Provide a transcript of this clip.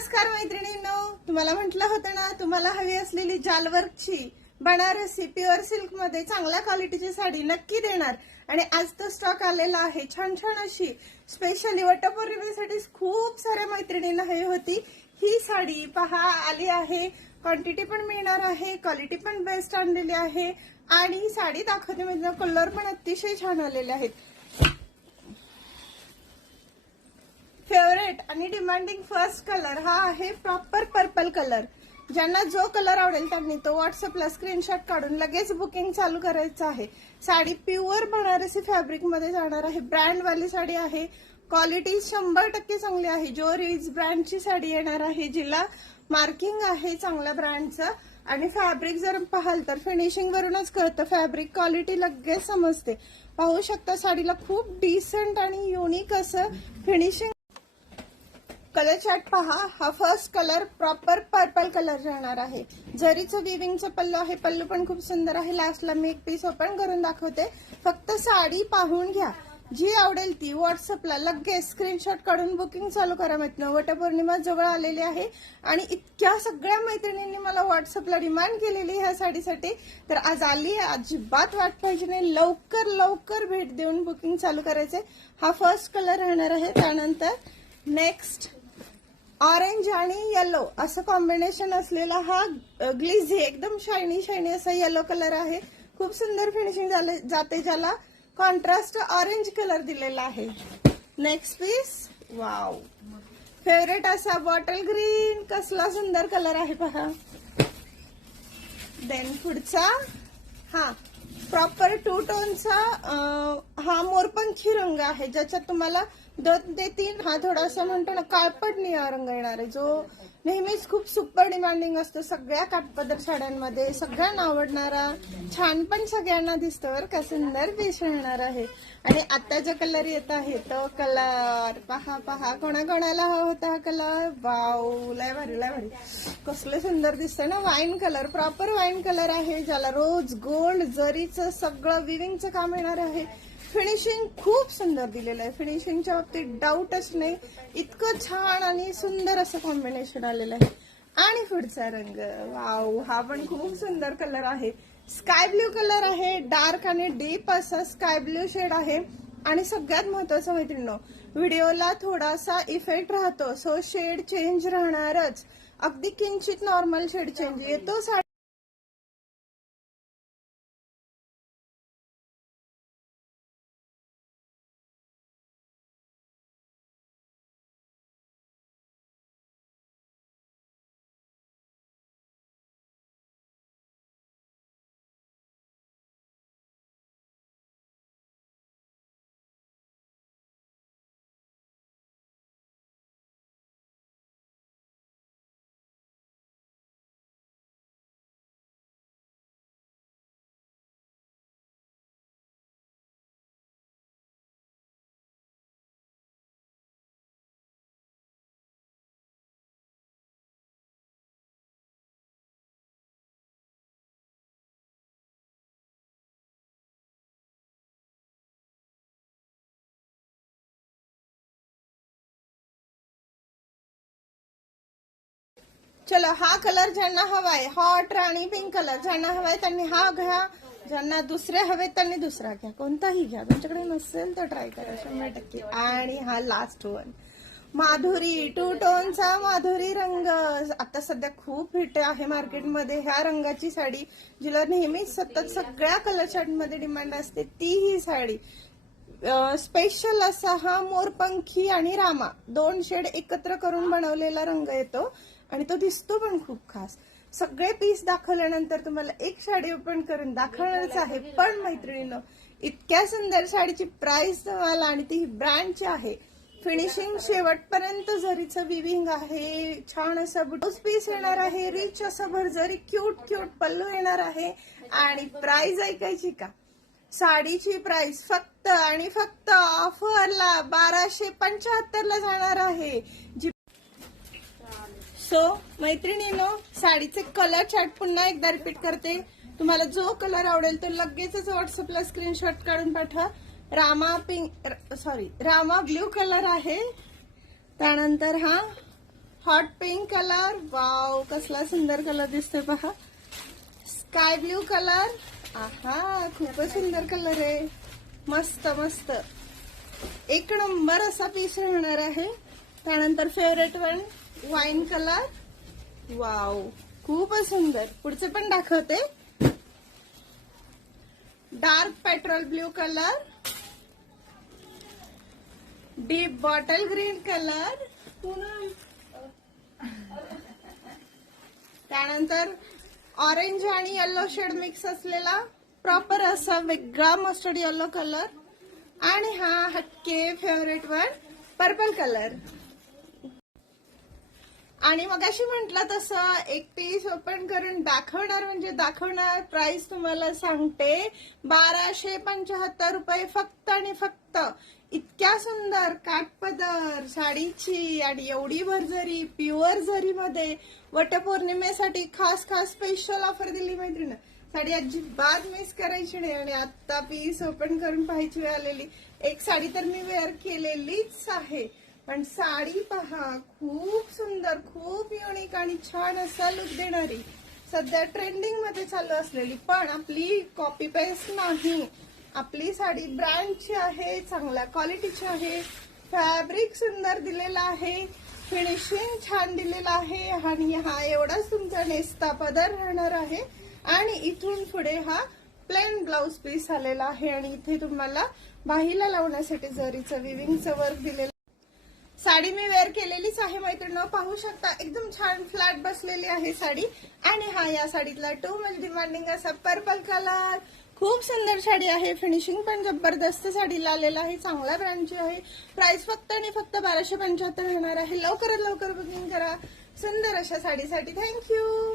नमस्कार मैत्रिणींनो. तुम्हाला म्हटलं होतं ना तुम्हाला हवी असलेली जालवर्कची बनारसी प्युअर सिल्कमध्ये चांगल्या क्वालिटीची साडी नक्की देणार. आणि आज तो स्टॉक आलेला आहे छान छान अशी स्पेशली वटपौर्णिमेसाठी खूप साऱ्या मैत्रिणींना हवी होती. ही साडी पहा आली आहे. क्वांटिटी पण मिळणार आहे क्वालिटी पण बेस्ट आणलेली आहे. आणि साडी दाखवते म्हणजे कलर पण अतिशय छान आलेले आहेत फेवरेट आणि डिमांडिंग फर्स्ट कलर हा आहे प्रॉपर पर्पल कलर ज्यांना जो कलर आवडेल त्यांनी तो व्हॉट्सअपला स्क्रीनशॉट काढून लगेच बुकिंग चालू करायचं आहे. साडी प्युअर बनारसी फॅब्रिकमध्ये जाणार आहे. ब्रँडवाली साडी आहे. क्वालिटी शंभर टक्के चांगली आहे. जो रिज ब्रँडची साडी येणार आहे जिला मार्किंग आहे चांगल्या ब्रँडचं आणि फॅब्रिक जर पाहाल तर फिनिशिंग वरूनच कळतं. फॅब्रिक क्वालिटी लगेच समजते. पाहू शकता साडीला खूप डिसेंट आणि युनिक असं फिनिशिंग कलर चार्ट पहा. हा first colour proper purple colour राहणार आहे. जरीचं विविंगचं पल्लू आहे पल्लू पण खूप सुंदर आहे. लास्टला मी एक पीस ओपन करून दाखवते. फक्त साडी पाहून घ्या. जी आवडेल ती व्हॉट्सअपला लगेच स्क्रीनशॉट काढून बुकिंग चालू करा माहीत वटपौर्णिमा जवळ आलेली आहे आणि इतक्या सगळ्या मैत्रिणींनी मला व्हॉट्सअपला डिमांड केलेली ह्या साडीसाठी. तर आज आली आहे. अजिबात वाट पाहिजे नाही. लवकर लवकर भेट देऊन बुकिंग चालू करायचे. हा फर्स्ट कलर राहणार आहे. त्यानंतर नेक्स्ट ऑरेंज आणि येलो असं कॉम्बिनेशन असलेला हा ग्लिझी एकदम शायनी शायनी असा येलो कलर आहे. खूप सुंदर फिनिशिंग झाले जाते ज्याला कॉन्ट्रास्ट ऑरेंज कलर दिलेला आहे. नेक्स्ट पीस वाव फेवरेट असा बॉटल ग्रीन कसला सुंदर कलर आहे पहा देन पुढचा हा प्रॉपर टू टोनचा हा मोरपंखी रंग आहे ज्याच्यात तुम्हाला दोन ते तीन हा थोडासा म्हणतो ना काळपट निळा रंग येणार आहे. जो नेहमीच खूप सुपर डिमांडिंग असतो सगळ्या काटपदर साड्यांमध्ये सगळ्यांना आवडणारा छान पण सगळ्यांना दिसतो बरं का सुंदर पीस येणार आहे. आणि आता जो कलर येत आहे तो कलर पहा पहा कोणाकोणाला हवा होता हा कलर वाव लय भारी लय भारी. कसलं सुंदर दिसतंय ना wine colour proper wine colour आहे ज्याला रोज गोल्ड जरीचं सगळं विविंगचं काम येणार आहे. फिनिशिंग खूप सुंदर दिलेलं आहे. फिनिशिंगच्या बाबतीत डाऊटच नाही. इतकं छान आणि सुंदर असं कॉम्बिनेशन आलेलं आहे. आणि पुढचा रंग. वाव हा पण खूप सुंदर कलर आहे. स्काय ब्ल्यू कलर आहे. डार्क आणि डीप असा स्काय ब्ल्यू शेड आहे. आणि सगळ्यात महत्वाचं मैत्रिणी व्हिडिओला थोडासा इफेक्ट राहतो. सो शेड चेंज राहणारच. अगदी किंचित नॉर्मल शेड चेंज येतो चलो हा कलर ज्यांना हवाय हॉट राणी पिंक कलर ज्यांना हवाय त्यांनी हा घ्या. ज्यांना दुसरे हवे त्यांनी दुसरा घ्या. कोणताही घ्या. तुमच्याकडे नसेल तर ट्राय करा शंभर टक्के. आणि हा लास्ट वन माधुरी टू टोनचा माधुरी रंग. आता सध्या खूप हिट आहे मार्केटमध्ये ह्या रंगाची साडी जिला नेहमीच सतत सगळ्या कलर शर्टमध्ये डिमांड असते ती ही साडी. स्पेशल असा हा मोरपंखी आणि रामा. दोन शेड एकत्र करून बनवलेला रंग येतो. आणि तो दिसतो पण खूप खास. सगळे पीस दाखवल्यानंतर तुम्हाला एक साडी ओपन करून दाखवणारच आहे. पण मैत्रिणीनं इतक्या सुंदर साडीची प्राइस तुम्हाला आणि ती ब्रँडची आहे फिनिशिंग शेवटपर्यंत जरीचं विविंग आहे छान असं ब्लाउज पीस येणार आहे रिच असं भरजरी क्यूट क्यूट पल्लू येणार आहे आणि प्राइस ऐकायची का? साडीची प्राइस फक्त आणि फक्त ऑफरला बाराशे पंच्याहत्तर ला जाणार आहे. जी सो मैत्रिणीनो साडीचे कलर चार्ट पुन्हा एकदा रिपीट करते. तुम्हाला जो कलर आवडेल तो लगेचच व्हॉट्सअपला स्क्रीनशॉट काढून पाठवा. Rama pink sorry Rama blue colour आहे. त्यानंतर हा हॉट पिंक कलर वाव कसला सुंदर कलर दिसतोय पहा. स्काय ब्ल्यू कलर आहा खूपच सुंदर कलर आहे. मस्त मस्त. एक नंबर असा पीस राहणार आहे. त्यानंतर favourite one wine colour wow खूपच सुंदर. पुढचे पण दाखवते. Dark petrol blue colour deep bottle green colour त्यानंतर ऑरेंज आणि येल्लो शेड मिक्स असलेला प्रॉपर असा वेगळा मस्टर्ड येल्लो कलर आणि हा हटके फेवरेट वन पर्पल कलर आणि मग अशी म्हटलं तसं एक पीस ओपन करून दाखवणार म्हणजे दाखवणार प्राइस तुम्हाला सांगते. बाराशे पंचाहत्तर रुपये फक्त आणि फक्त. इतक्या सुंदर काठपदर साडीची आणि एवढी भरझरी प्युअर झरीमध्ये वटपौर्णिमेसाठी खास खास स्पेशल ऑफर दिली मैत्रीण. साडी अजिबात मिस करायची नाही आणि आता पीस ओपन करून पाहायची वेळ आलेली. एक साडी तर मी वेअर केलेलीच आहे. पण साडी पहा खूप सुंदर खूप युनिक आणि छान असा लुक देणारी. सध्या ट्रेंडिंगमध्ये चालू असलेली पण आपली कॉपी पेस्ट नाही. आपली साडी ब्रँडची आहे चांगल्या क्वालिटीची आहे फॅब्रिक सुंदर दिलेला आहे फिनिशिंग छान दिलेलं आहे आणि हा एवढाच तुमचा नेस्ता पदर राहणार आहे. आणि इथून पुढे हा प्लेन ब्लाउज पीस आलेला आहे आणि इथे तुम्हाला बाहीला लावण्यासाठी जरीचं विविंगचं वर्क दिलेलं साडी मी वेअर केलेलीच आहे मैत्रिणी पाहू शकता एकदम छान फ्लॅट बसलेली आहे साडी. आणि हा या साडीतला टू मच डिमांडिंग असा पर्पल कलर खूप सुंदर साडी आहे. फिनिशिंग पण जबरदस्त साडीला आलेला आहे. चांगल्या ब्रँडची आहे. प्राइस फक्त आणि फक्त बाराशे पंच्याहत्तर राहणार आहे. लवकरात लवकर बुकिंग करा. सुंदर अशा साडीसाठी. थँक्यू